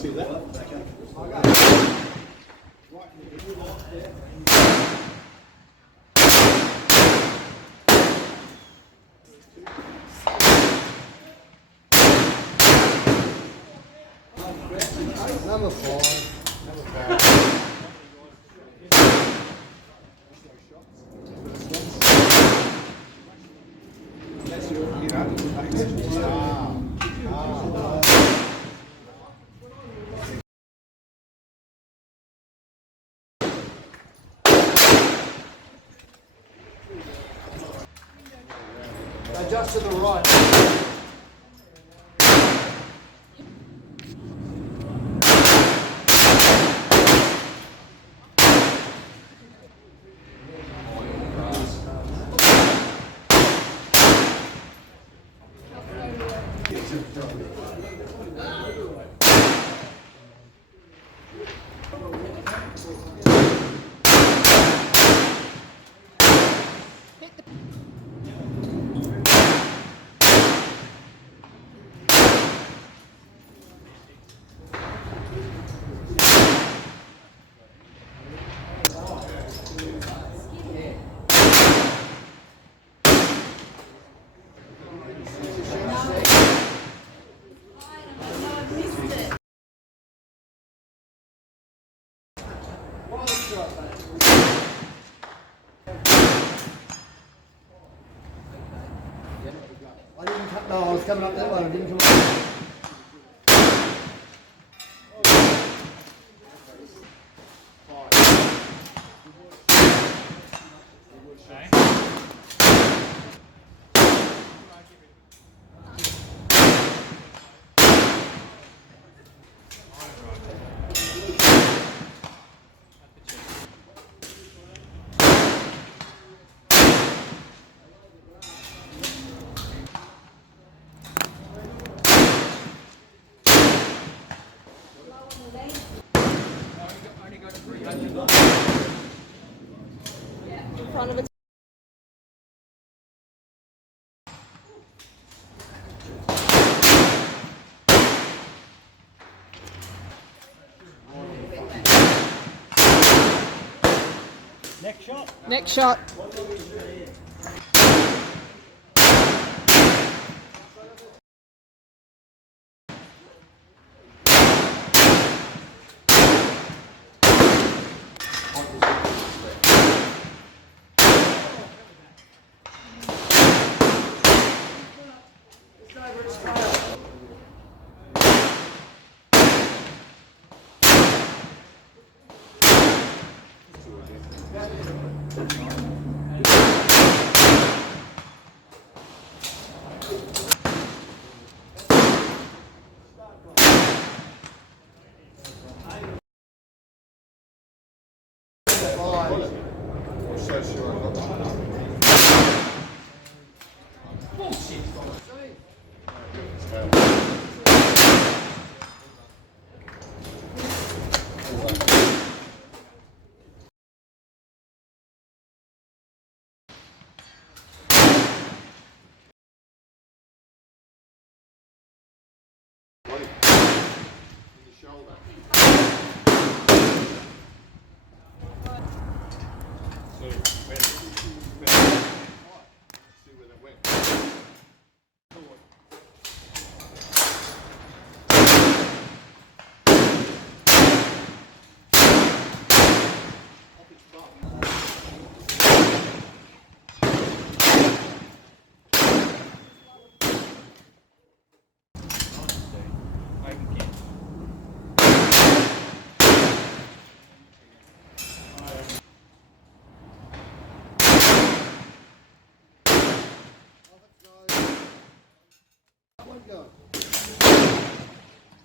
See that? Number 4. Number 5. Adjust to the right. I didn't cut, no, I was coming up that way, I didn't come up. Front of it. Next shot. Next shot.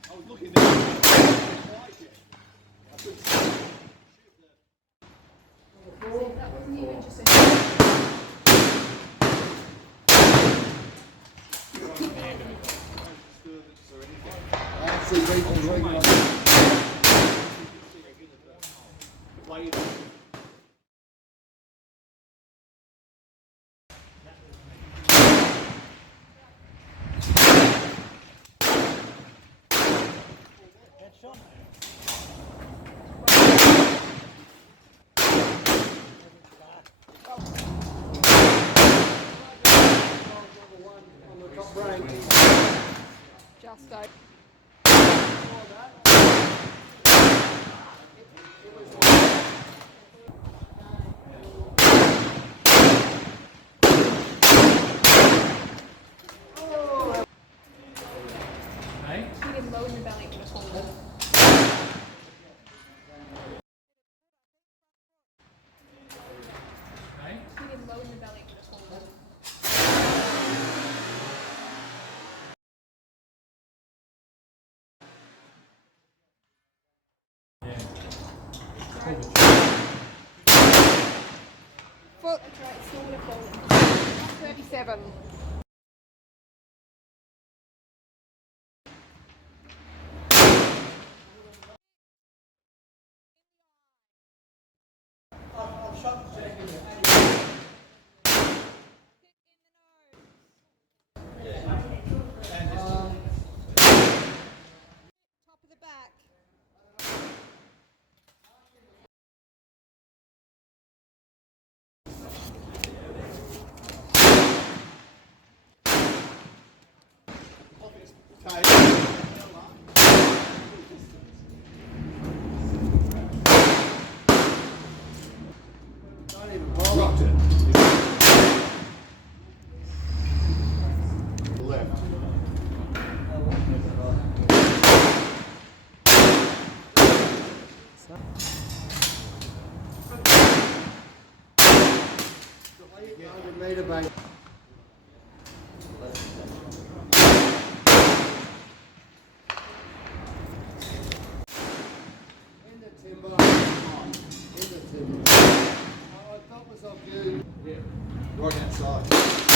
I was looking there. Headshot. On the top rank. Just over. Hit him low in the belly with a full. Hit him low in the belly with a full. Foot. That's right, still would have fallen. 37. Top of the back. Don't even bother. Rocked it. Left. I hit the 100 metre bank. In the timber. In the timber. I thought myself good. Right hand side.